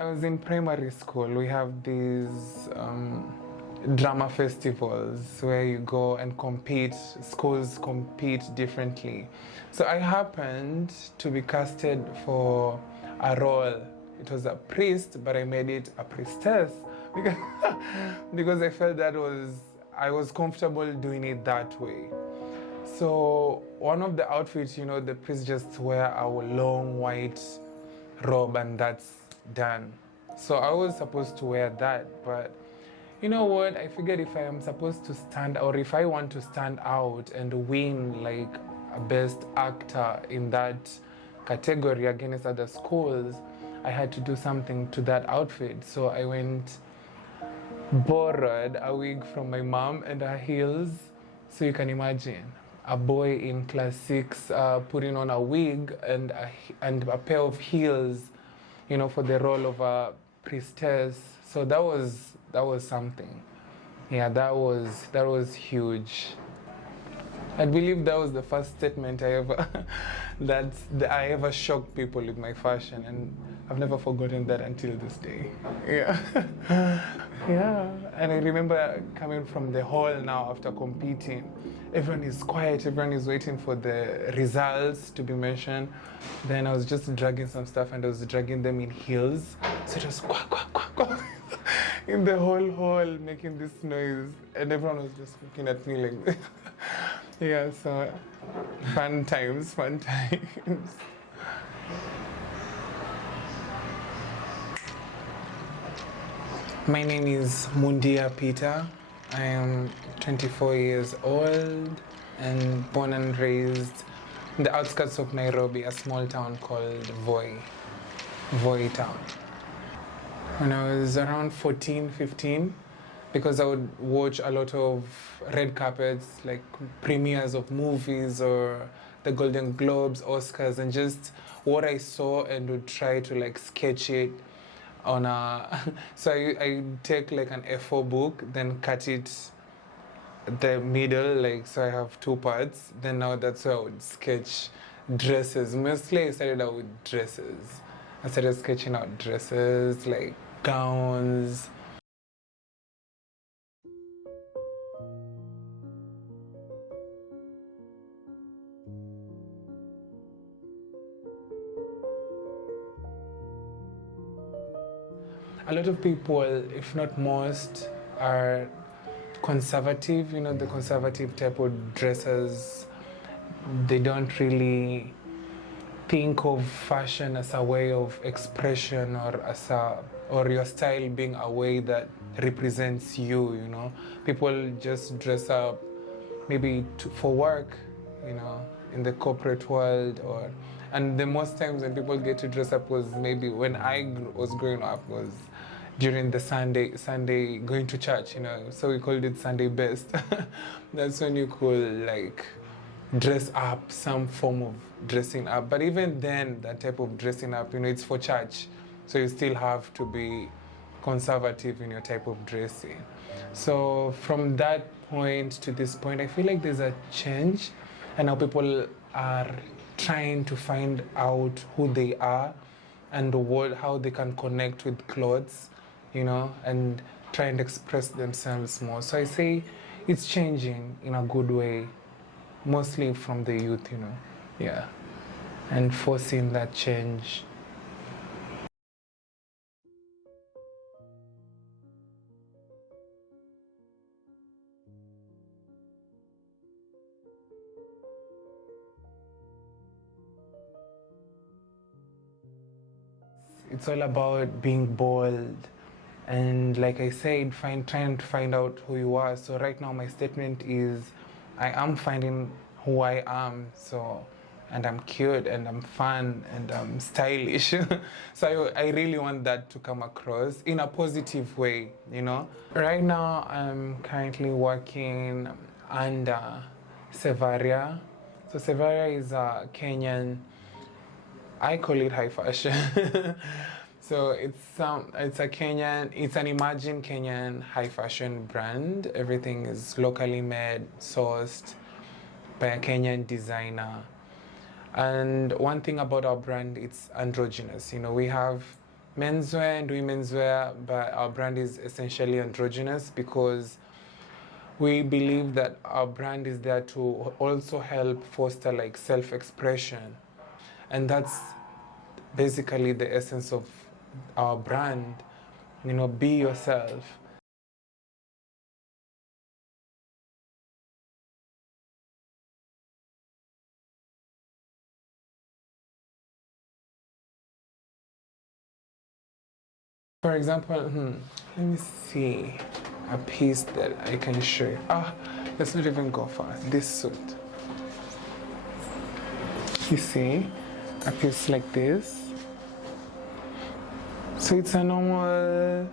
I was in primary school. We have these drama festivals where you go and compete, schools compete differently. So I happened to be casted for a role. It was a priest, but I made it a priestess because, because I felt I was comfortable doing it that way. So one of the outfits, the priests just wear a long white robe and that's done. So I was supposed to wear that, but you know what? I figured if I am supposed to stand, or if I want to stand out and win like a best actor in that category against other schools, I had to do something to that outfit. So I borrowed a wig from my mom and her heels. So you can imagine a boy in class 6 putting on a wig and a pair of heels, for the role of a priestess. So that was something. Yeah, that was huge. I believe that was the first statement I ever shocked people with my fashion, and I've never forgotten that until this day. Yeah. Yeah. And I remember coming from the hall now after competing. Everyone is quiet, everyone is waiting for the results to be mentioned. Then I was just dragging some stuff and I was dragging them in heels. So it was quack, quack, quack, quack in the whole hall making this noise. And everyone was just looking at me like this. Yeah, so fun times. My name is Mundia Peter. I am 24 years old and born and raised in the outskirts of Nairobi, a small town called Voi town. When I was around 14, 15, because I would watch a lot of red carpets, like premieres of movies or the Golden Globes, Oscars, and just what I saw and would try to like sketch it on a so I take like an A4 book, then cut it the middle, like so I have two parts. Then now that's where I would sketch dresses. Mostly I started out with dresses. I started sketching out dresses, like gowns. A lot of people, if not most, are conservative, the conservative type of dressers. They don't really think of fashion as a way of expression or your style being a way that represents you, People just dress up maybe for work, in the corporate world and the most times when people get to dress up was maybe when I was growing up was during the Sunday going to church, so we called it Sunday best. That's when you could like dress up, some form of dressing up. But even then, that type of dressing up, it's for church. So you still have to be conservative in your type of dressing. So from that point to this point, I feel like there's a change and now people are trying to find out who they are and how they can connect with clothes, and try and express themselves more. So I say it's changing in a good way, mostly from the youth, yeah, and forcing that change. It's all about being bold and, like I said, trying to find out who you are. So right now my statement is I am finding who I am, and I'm cute and I'm fun and I'm stylish. So I really want that to come across in a positive way, Right now I'm currently working under Sevaria. So Sevaria is a Kenyan, I call it high fashion. So it's an Imagine Kenyan high fashion brand. Everything is locally made, sourced by a Kenyan designer. And one thing about our brand, it's androgynous. We have menswear and women's wear, but our brand is essentially androgynous because we believe that our brand is there to also help foster like self-expression, and that's basically the essence of our brand. You know, be yourself. For example, let me see a piece that I can show you. Let's not even go far. This suit. You see, a piece like this. So it's a normal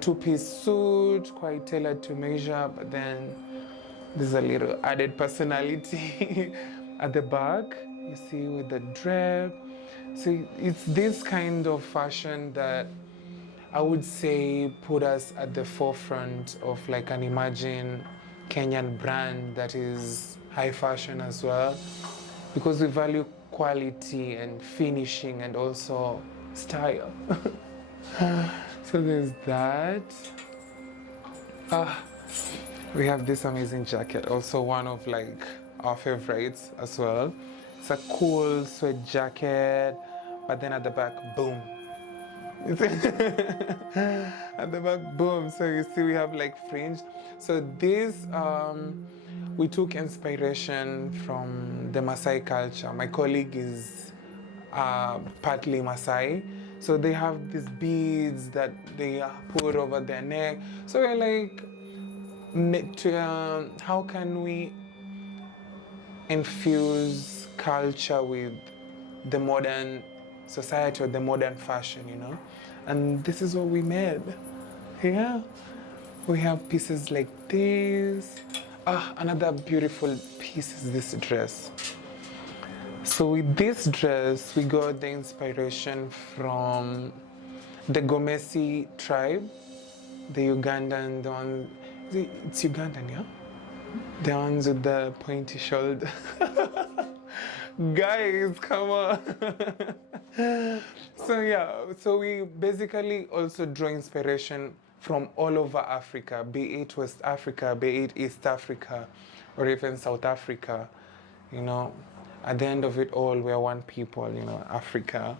two-piece suit, quite tailored to measure, but then there's a little added personality at the back. You see, with the drape. So it's this kind of fashion that I would say put us at the forefront of like an emerging Kenyan brand that is high fashion as well, because we value quality and finishing and also style. So there's that. We have this amazing jacket, also one of like our favorites as well. It's a cool sweat jacket, but then at the back, boom. At the back, boom. So you see we have like fringe. So this, we took inspiration from the Maasai culture. My colleague is partly Maasai. So they have these beads that they put over their neck. So we're like, how can we infuse culture with the modern society or the modern fashion, you know? And this is what we made. Yeah. We have pieces like this. Another beautiful piece is this dress. So with this dress, we got the inspiration from the Gomesi tribe, the Ugandan, the one, it's Ugandan, yeah? The ones with the pointy shoulder. Guys, come on. So yeah, so we basically also draw inspiration from all over Africa, be it West Africa, be it East Africa, or even South Africa. You know, at the end of it all, we're one people, you know, Africa.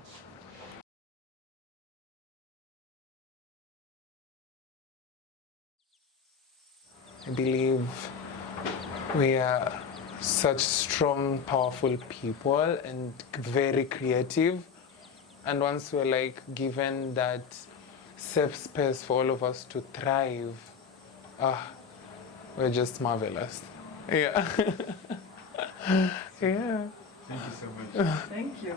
I believe we are such strong, powerful people and very creative. And once we're like given that safe space for all of us to thrive, we're just marvelous. Yeah. Yeah. Thank you so much. Thank you.